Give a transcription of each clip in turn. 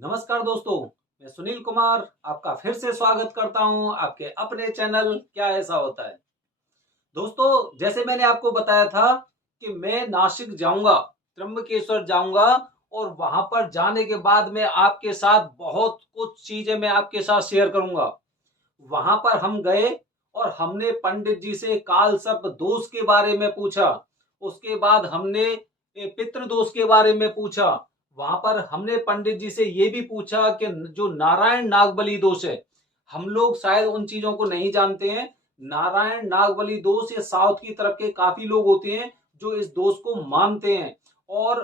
नमस्कार दोस्तों, मैं सुनील कुमार आपका फिर से स्वागत करता हूं आपके अपने चैनल क्या ऐसा होता है। दोस्तों, जैसे मैंने आपको बताया था कि मैं नासिक जाऊंगा, त्र्यंबकेश्वर जाऊंगा और वहां पर जाने के बाद मैं आपके साथ बहुत कुछ चीजें मैं आपके साथ शेयर करूंगा। वहां पर हम गए और हमने पंडित जी से काल सर्प दोष के बारे में पूछा। उसके बाद हमने पितृ दोष के बारे में पूछा। वहां पर हमने पंडित जी से ये भी पूछा कि जो नारायण नागबली दोष है, हम लोग शायद उन चीजों को नहीं जानते हैं। नारायण नागबली दोष ये साउथ की तरफ के काफी लोग होते हैं जो इस दोष को मानते हैं। और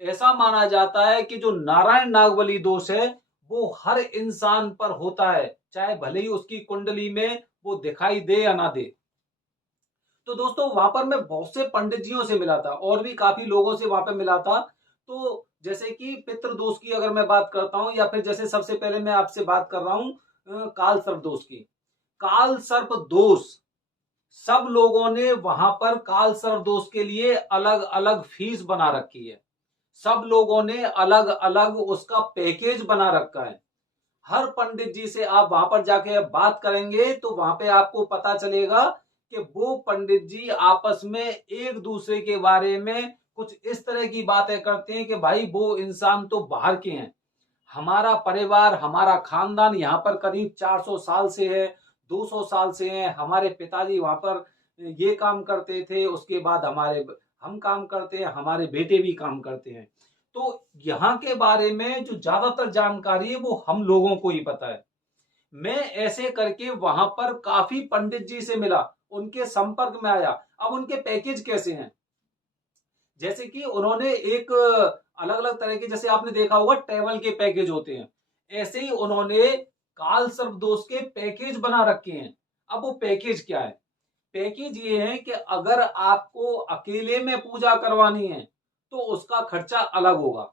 ऐसा माना जाता है कि जो नारायण नागबली दोष है वो हर इंसान पर होता है, चाहे भले ही उसकी कुंडली में वो दिखाई दे या ना दे। तो दोस्तों, वहां पर मैं बहुत से पंडित जियों से मिला था और भी काफी लोगों से वहां पर मिला था। तो जैसे कि पितृ दोष की अगर मैं बात करता हूं, या फिर जैसे सबसे पहले मैं आपसे बात कर रहा हूं काल सर्प दोष की। काल सर्प दोष, सब लोगों ने वहां पर काल सर्प दोष के लिए अलग अलग फीस बना रखी है। सब लोगों ने अलग अलग उसका पैकेज बना रखा है। हर पंडित जी से आप वहां पर जाके बात करेंगे तो वहां पे आपको पता चलेगा कि वो पंडित जी आपस में एक दूसरे के बारे में कुछ इस तरह की बातें करते हैं कि भाई वो इंसान तो बाहर के हैं, हमारा परिवार हमारा खानदान यहाँ पर करीब 400 साल से है, 200 साल से है। हमारे पिताजी वहां पर ये काम करते थे, उसके बाद हमारे हम काम करते हैं, हमारे बेटे भी काम करते हैं। तो यहाँ के बारे में जो ज्यादातर जानकारी है वो हम लोगों को ही पता है। मैं ऐसे करके वहां पर काफी पंडित जी से मिला, उनके संपर्क में आया। अब उनके पैकेज कैसे हैं, जैसे कि उन्होंने एक अलग अलग तरह के, जैसे आपने देखा होगा ट्रेवल के पैकेज होते हैं, ऐसे ही उन्होंने काल सर्प दोष के पैकेज बना रखे हैं। अब वो पैकेज क्या है? पैकेज ये है कि अगर आपको अकेले में पूजा करवानी है तो उसका खर्चा अलग होगा।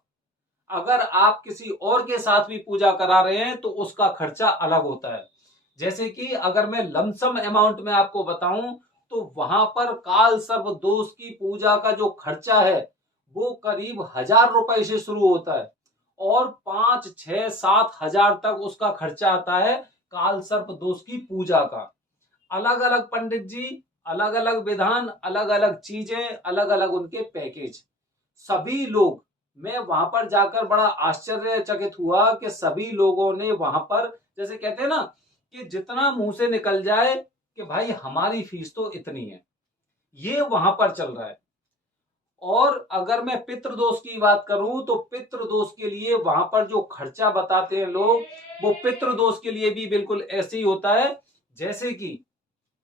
अगर आप किसी और के साथ भी पूजा करा रहे हैं तो उसका खर्चा अलग होता है। जैसे कि अगर मैं लमसम अमाउंट में आपको बताऊं तो वहां पर काल सर्प दोष की पूजा का जो खर्चा है वो करीब 1,000 रुपए से शुरू होता है और 5, 6, 7 हजार तक उसका खर्चा आता है काल सर्प दोष की पूजा का। अलग अलग पंडित जी, अलग अलग विधान, अलग अलग चीजें, अलग अलग उनके पैकेज। सभी लोग, मैं वहां पर जाकर बड़ा आश्चर्यचकित हुआ कि सभी लोगों ने वहां पर, जैसे कहते हैं ना कि जितना मुंह से निकल जाए कि भाई हमारी फीस तो इतनी है, ये वहां पर चल रहा है। और अगर मैं पितृदोष की बात करूं तो पितृदोष के लिए वहां पर जो खर्चा बताते हैं लोग, वो पितृदोष के लिए भी बिल्कुल ऐसे ही होता है। जैसे कि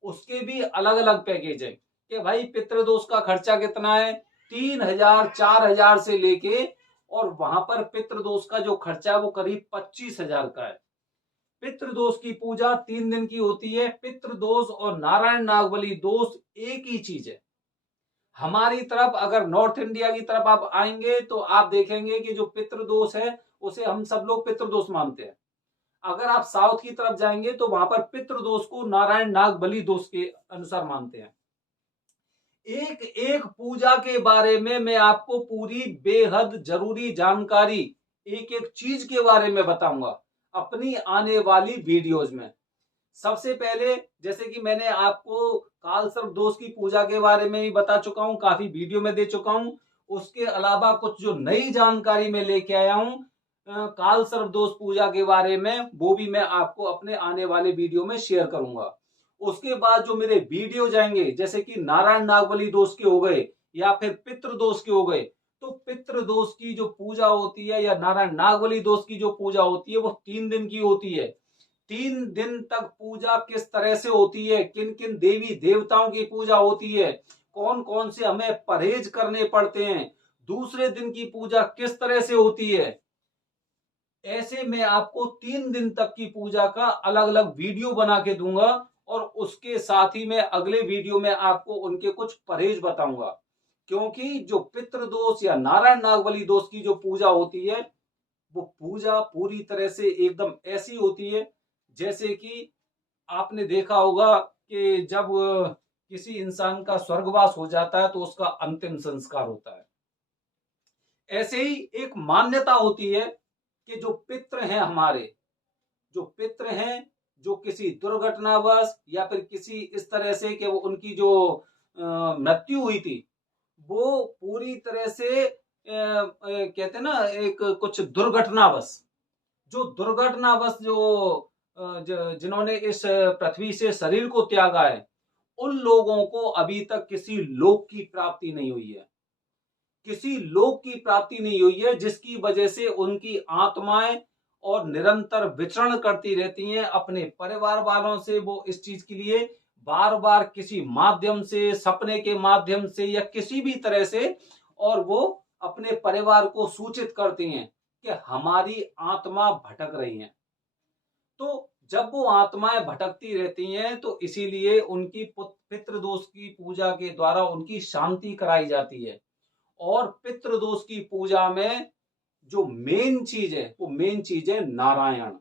उसके भी अलग अलग पैकेज है कि भाई पितृदोष का खर्चा कितना है, 3,000, 4,000 से लेके, और वहां पर पितृदोष का जो खर्चा है वो करीब 25,000 का है। पितृदोष की पूजा 3 दिन की होती है। पितृदोष और नारायण नागबली दोष एक ही चीज है। हमारी तरफ अगर नॉर्थ इंडिया की तरफ आप आएंगे तो आप देखेंगे कि जो पितृदोष है उसे हम सब लोग पितृदोष मानते हैं। अगर आप साउथ की तरफ जाएंगे तो वहां पर पितृदोष को नारायण नाग बलि दोष के अनुसार मानते हैं। एक एक पूजा के बारे में मैं आपको पूरी बेहद जरूरी जानकारी, एक एक चीज के बारे में बताऊंगा अपनी आने वाली वीडियोज में। सबसे पहले, जैसे कि मैंने आपको काल सर्प दोष की पूजा के बारे में ही बता चुका हूं, काफी वीडियो में दे चुका हूं। उसके अलावा कुछ जो नई जानकारी मैं लेके आया हूं काल सर्प दोष पूजा के बारे में, वो भी मैं आपको अपने आने वाले वीडियो में शेयर करूंगा। उसके बाद जो मेरे वीडियो जाएंगे, जैसे कि नारायण नागबली दोष के हो गए या फिर पितृ दोष के हो गए, तो पितृ दोष की जो पूजा होती है या नारायण नागबली दोष की जो पूजा होती है वो 3 दिन की होती है। 3 दिन तक पूजा किस तरह से होती है, किन किन देवी देवताओं की पूजा होती है, कौन कौन से हमें परहेज करने पड़ते हैं, दूसरे दिन की पूजा किस तरह से होती है, ऐसे मैं आपको 3 दिन तक की पूजा का अलग अलग वीडियो बना के दूंगा। और उसके साथ ही मैं अगले वीडियो में आपको उनके कुछ परहेज बताऊंगा। क्योंकि जो पितृदोष या नारायण नागबली दोष की जो पूजा होती है वो पूजा पूरी तरह से एकदम ऐसी होती है जैसे कि आपने देखा होगा कि जब किसी इंसान का स्वर्गवास हो जाता है तो उसका अंतिम संस्कार होता है। ऐसे ही एक मान्यता होती है कि जो पितृ हैं हमारे, जो पितृ हैं, जो किसी दुर्घटनावश या फिर किसी इस तरह से कि वो उनकी जो मृत्यु हुई थी, वो पूरी तरह से कहते हैं ना एक कुछ दुर्घटनावश, जो दुर्घटनावश जो जिन्होंने इस पृथ्वी से शरीर को त्यागा है, उन लोगों को अभी तक किसी लोक की प्राप्ति नहीं हुई है, किसी लोक की प्राप्ति नहीं हुई है, जिसकी वजह से उनकी आत्माएं और निरंतर विचरण करती रहती हैं अपने परिवार वालों से। वो इस चीज के लिए बार बार किसी माध्यम से, सपने के माध्यम से या किसी भी तरह से, और वो अपने परिवार को सूचित करती हैं कि हमारी आत्मा भटक रही है। तो जब वो आत्माएं भटकती रहती हैं तो इसीलिए उनकी पितृदोष की पूजा के द्वारा उनकी शांति कराई जाती है। और पितृदोष की पूजा में जो मेन चीज है, वो मेन चीज है नारायण।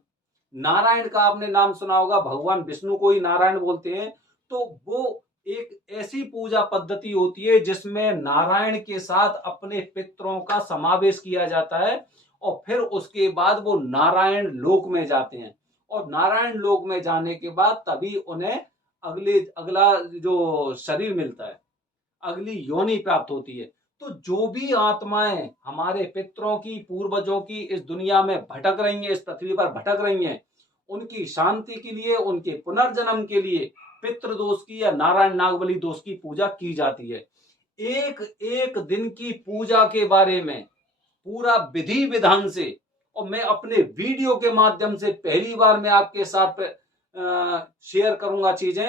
नारायण का आपने नाम सुना होगा, भगवान विष्णु को ही नारायण बोलते हैं। तो वो एक ऐसी पूजा पद्धति होती है जिसमें नारायण के साथ अपने पितरों का समावेश किया जाता है, और फिर उसके बाद वो नारायण लोक में जाते हैं, और नारायण लोक में जाने के बाद तभी उन्हें अगला जो शरीर मिलता है, अगली योनि प्राप्त होती है। तो जो भी आत्माएं हमारे पितरों की, पूर्वजों की इस दुनिया में भटक रही हैं, इस पृथ्वी पर भटक रही हैं, उनकी शांति के लिए, उनके पुनर्जन्म के लिए पितृदोष की या नारायण नागबली दोष की पूजा की जाती है। एक एक दिन की पूजा के बारे में पूरा विधि विधान से, और मैं अपने वीडियो के माध्यम से पहली बार मैं आपके साथ शेयर करूंगा चीजें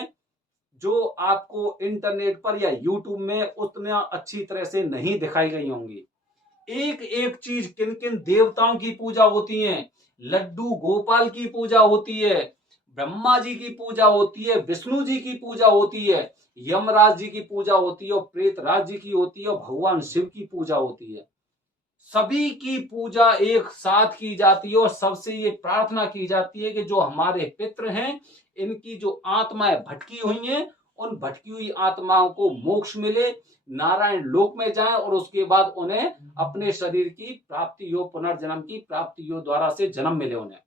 जो आपको इंटरनेट पर या यूट्यूब में उतना अच्छी तरह से नहीं दिखाई गई होंगी। एक एक चीज, किन किन देवताओं की पूजा होती है, लड्डू गोपाल की पूजा होती है, ब्रह्मा जी की पूजा होती है, विष्णु जी की पूजा होती है, यमराज जी की पूजा होती है, और प्रेतराज जी की होती है, और भगवान शिव की पूजा होती है। सभी की पूजा एक साथ की जाती है, और सबसे ये प्रार्थना की जाती है कि जो हमारे पितृ हैं, इनकी जो आत्माएं भटकी हुई हैं, उन भटकी हुई आत्माओं को मोक्ष मिले, नारायण लोक में जाएं, और उसके बाद उन्हें अपने शरीर की प्राप्ति हो, पुनर्जन्म की प्राप्ति हो, द्वारा से जन्म मिले उन्हें।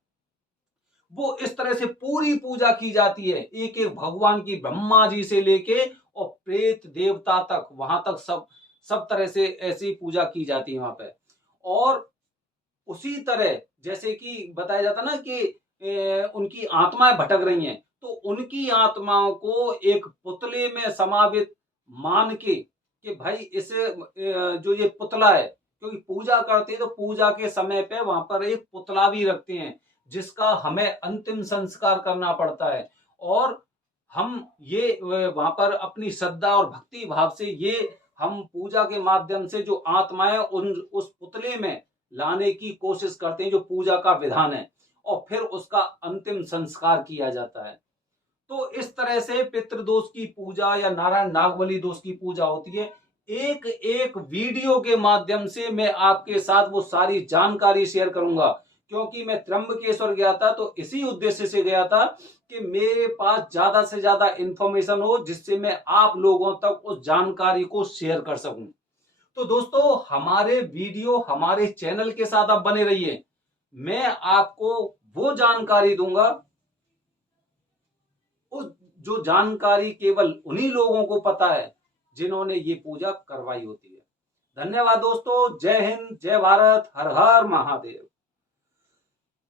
वो इस तरह से पूरी पूजा की जाती है, एक एक भगवान की, ब्रह्मा जी से लेके और प्रेत देवता तक, वहां तक सब तरह से ऐसी पूजा की जाती है वहां पे। और उसी तरह जैसे कि बताया जाता ना कि उनकी आत्माएं भटक रही हैं, तो उनकी आत्माओं को एक पुतले में समावित मान के कि भाई इसे जो ये पुतला है, क्योंकि पूजा करते हैं तो पूजा के समय पे वहां पर एक पुतला भी रखते हैं जिसका हमें अंतिम संस्कार करना पड़ता है। और हम ये वहां पर अपनी श्रद्धा और भक्ति भाव से ये हम पूजा के माध्यम से जो आत्माएं उस पुतले में लाने की कोशिश करते हैं, जो पूजा का विधान है, और फिर उसका अंतिम संस्कार किया जाता है। तो इस तरह से पितृदोष की पूजा या नारायण नागबली दोष की पूजा होती है। एक एक वीडियो के माध्यम से मैं आपके साथ वो सारी जानकारी शेयर करूंगा, क्योंकि मैं त्र्यंबकेश्वर गया था तो इसी उद्देश्य से गया था कि मेरे पास ज्यादा से ज्यादा इंफॉर्मेशन हो, जिससे मैं आप लोगों तक उस जानकारी को शेयर कर सकूं। तो दोस्तों, हमारे वीडियो, हमारे चैनल के साथ आप बने रहिए। मैं आपको वो जानकारी दूंगा, उस जो जानकारी केवल उन्हीं लोगों को पता है जिन्होंने ये पूजा करवाई होती है। धन्यवाद दोस्तों। जय हिंद, जय भारत, हर हर महादेव।